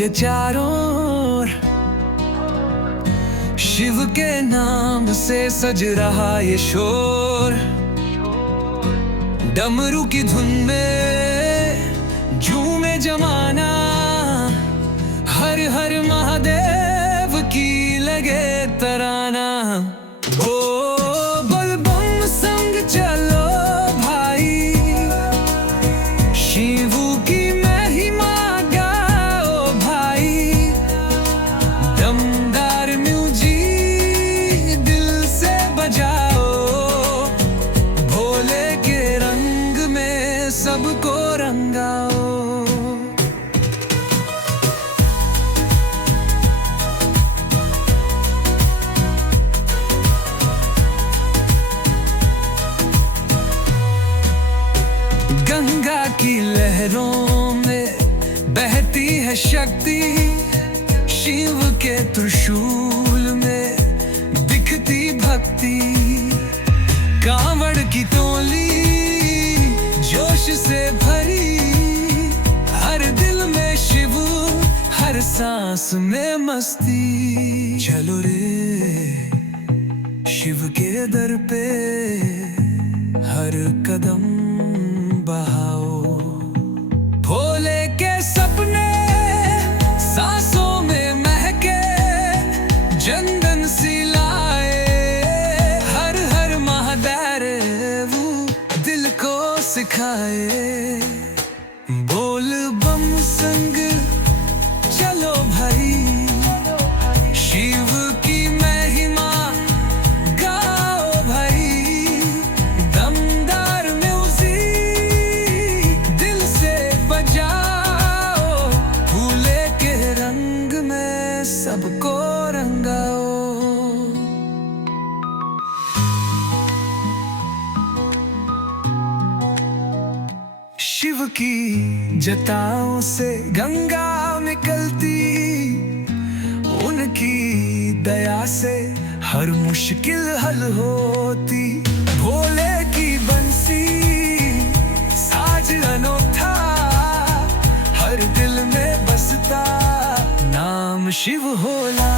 गूंजे चारों ओर। शिव के नाम से सज रहा ये शोर। डमरू की धुन में झूमे जमाना, हर हर महादेव की लगे तराना। ओ बोल बम संग चलो भाई, शिव की महिमा गाओ भाई। दमदार म्यूजिक दिल से बजाओ, भोले के रंग में सबको रंगाओ। गंगा की लहरों में बहती है शक्ति, शिव के त्रिशूल में दिखती भक्ति। कांवड़ की टोली जोश से भरी, हर दिल में शिव, हर सांस में मस्ती। चलो रे शिव के दर पे, हर कदम बहाओ। भोले के सपने सांसों में महके, चंदन सिलाए। हर हर महादेव दिल को सिखाए। बोल बम संग चलो भाई, शिव की महिमा गाओ भाई। दमदार म्यूजिक दिल से बजाओ, भोले के रंग में सबको रंगाओ। शिव की जटाओं से गंगा निकलती, उनकी दया से हर मुश्किल हल होती। भोले की बंसी साज अनोखा, हर दिल में बसता नाम शिव होला।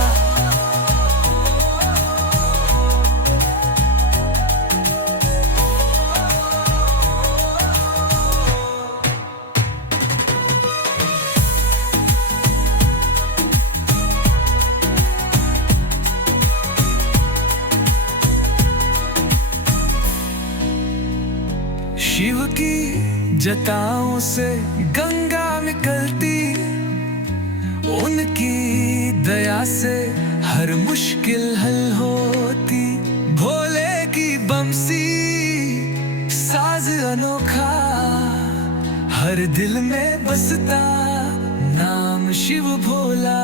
शिव की जटाओं से गंगा निकलती, उनकी दया से हर मुश्किल हल होती। भोले की बंसी साज अनोखा, हर दिल में बसता नाम शिव भोला।